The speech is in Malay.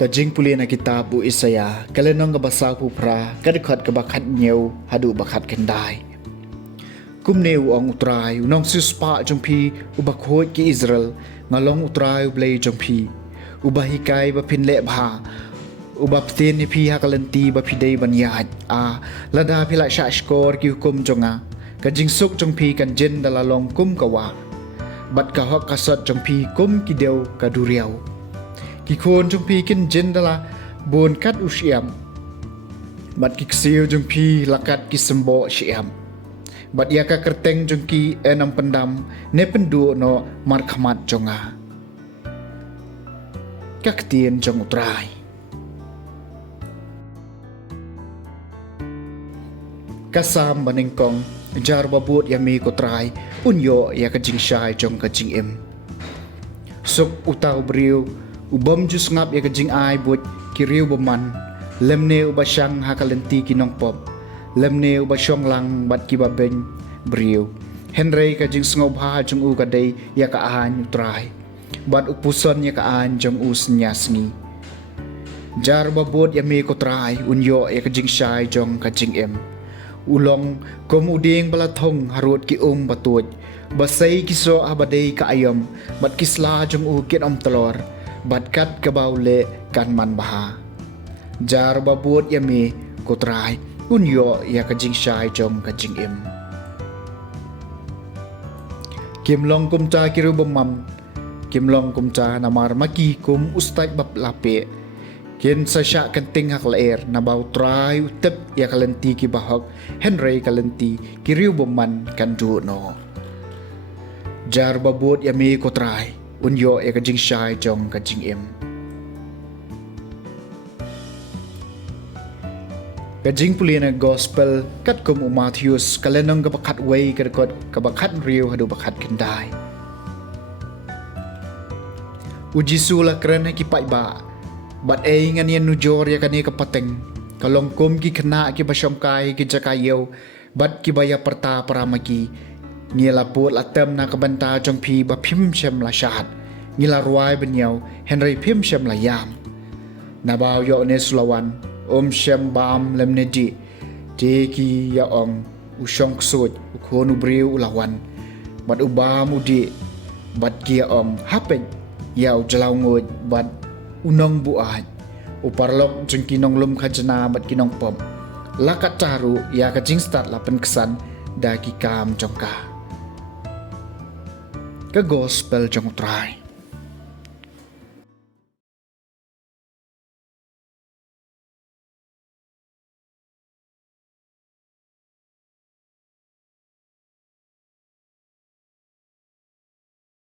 Kajing puli na kitabu Isaya kalenong kabasa pupra kadikot kabakat nyew hadu bakat kendai. Kumneu ang utray unong suspa jongpi ubakhot ki Israel ngalong utray ublay jongpi ubahikay bapinle bha ubaptin ni pi hakalanti bapidey banyad lada pila sya skor ki hukum jonga kajing suk jongpi kan jen dalalong kum kawa bat kahok kasot jongpi kum kidew kaduriaw Kikon jong pi kin jendala bon kat usiam bat kiksiu jong pi lakat kisembo siam bat yaka kerteng jong ki enam pendam ne pendu no markhamat jonga kaktien jong utrai kasam baningkong jar babut yami kotrai unyo ya kajing syai jong kajing im suk utau briu Ubam jus ngap ya kajing ay buat kiriu baman lemne ubasyang hakalenti kinong pop lemne ubasyong lang bat kibabeng briu Henry kajing sengob ha jong u kaday ya kaahan utray bat upuson ya kaan jong u senyasngi jar babot ya mi kotray unyo ya kajing syai jong kajing em ulong komuding balathong harut ki batut basay kiso abaday kaayom bat kisla jong u kinom telor batkat kabaule kan man baha jar babut yami kotrai unyo ya kajing syai jong kajing im kimlong kumca kiru bemam kimlong kumca namar maki kum ustai bab lape kin sasya kenting hak lair nabau trai utep ya kalenti ki bahok Henry kalenti kiru beman kan no jar babut yami kotrai unyo ya kajing syai jong kajing im kajing pulina gospel kat kum Matthews kalenong kabakat way kadakot kabakat riu hadu bakat kendai uji sula keren ki pai ba bat ei nganian nujor ya kani kapateng kalong kum ki kena ki basyom kai ki jakayo bat ki baya perta paramaki Ngila put latem na kabanta jong pi ba phim shem la shat ngila ruai benyaw Henry phim shem la yam nabaw yo ne sulawan shem bam lemne ji te ki ya ong usyong ksut ukhonu briu ulawan bat ubam udi bat ki ya ong hapen yaw jalaw ngod bat unong buat uparlok jeng kinong lum khajana bat kinong pom lakat taru ya kajing start lapen kesan da ki kam jongka ke gospel jong utrai